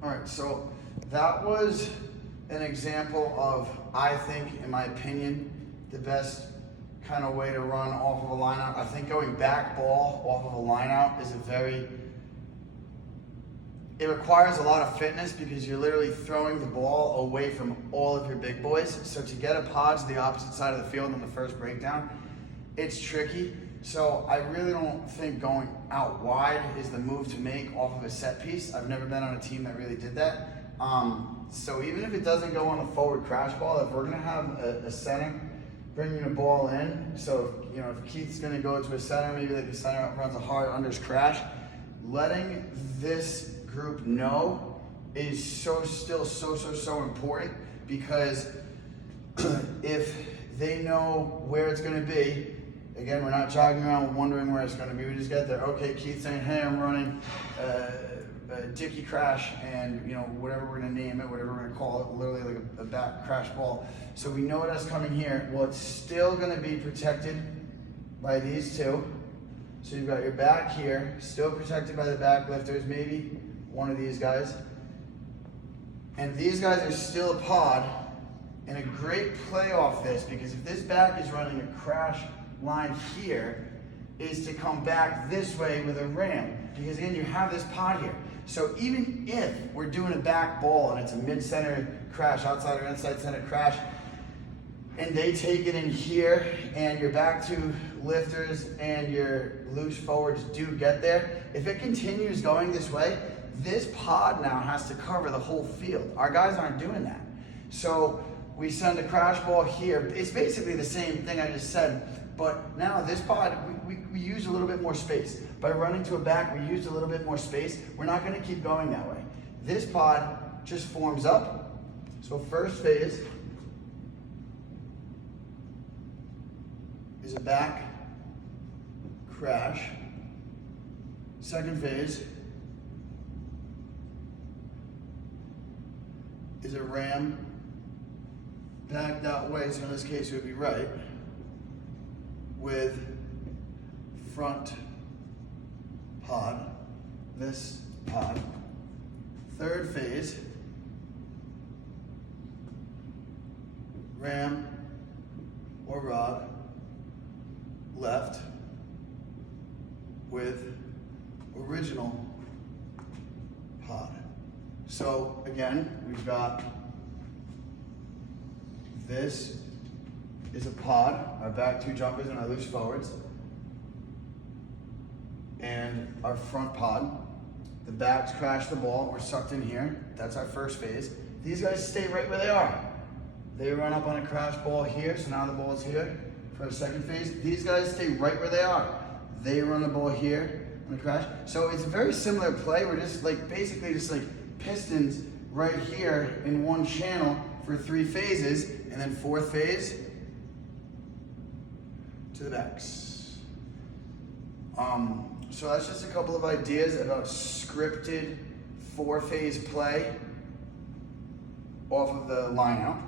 All right, so that was an example of, I think, in my opinion, the best kind of way to run off of a line out. I think going back ball off of a line out is it requires a lot of fitness because you're literally throwing the ball away from all of your big boys. So to get a pod to the opposite side of the field on the first breakdown, it's tricky. So I really don't think going out wide is the move to make off of a set piece. I've never been on a team that really did that. So even if it doesn't go on a forward crash ball, if we're gonna have a center bringing the ball in, so if Keith's gonna go to a center, maybe like the center runs a hard unders crash, letting this group know is still so important, because if they know where it's gonna be, again, we're not jogging around wondering where it's going to be. We just get there. Okay, Keith saying, hey, I'm running a dicky crash, and whatever we're going to name it, whatever we're going to call it, literally like a back crash ball. So we know that's coming here. Well, it's still going to be protected by these two. So you've got your back here, still protected by the back lifters, maybe one of these guys. And these guys are still a pod, and a great play off this, because if this back is running a crash line here, is to come back this way with a ram, because again you have this pod here. So even if we're doing a back ball and it's a mid-center crash, outside or inside center crash, and they take it in here, and your back two lifters and your loose forwards do get there, if it continues going this way, this pod now has to cover the whole field. Our guys aren't doing that. So we send a crash ball here. It's basically the same thing I just said, but now this pod, we use a little bit more space. By running to a back, we use a little bit more space. We're not gonna keep going that way. This pod just forms up. So first phase is a back crash. Second phase is a ram back that way, so in this case it would be right, with front pod, this pod. Third phase, ram or rod, left, with original pod. So again, we've got this is a pod, our back two jumpers and our loose forwards, and our front pod. The backs crash the ball, we're sucked in here. That's our first phase. These guys stay right where they are. They run up on a crash ball here, so now the ball is here for the second phase. These guys stay right where they are. They run the ball here on the crash. So it's a very similar play. We're just basically pistons right here in one channel for 3 phases, and then fourth phase to the backs. So that's just a couple of ideas about scripted 4-phase play off of the line out.